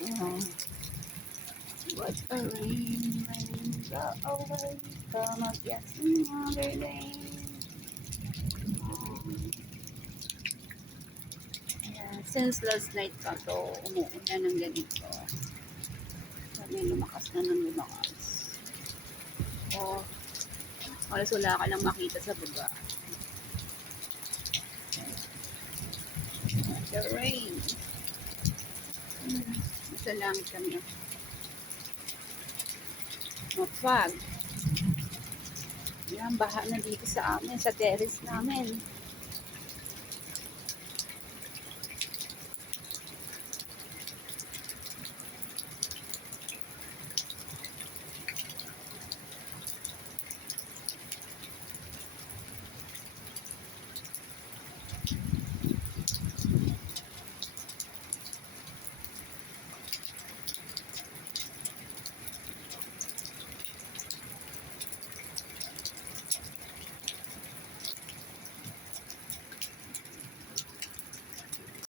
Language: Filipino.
Ayan. What a rain, rain, go away. Come up, yes, another day. Ayan. Since last night pa to, umuulan ng ganito. So, may lumakas na ng lumakas. O, halos wala ka lang makita sa baba. The rain. Sa langit kami. Mapag. Yan, baha na dito sa amin, sa terrace namin.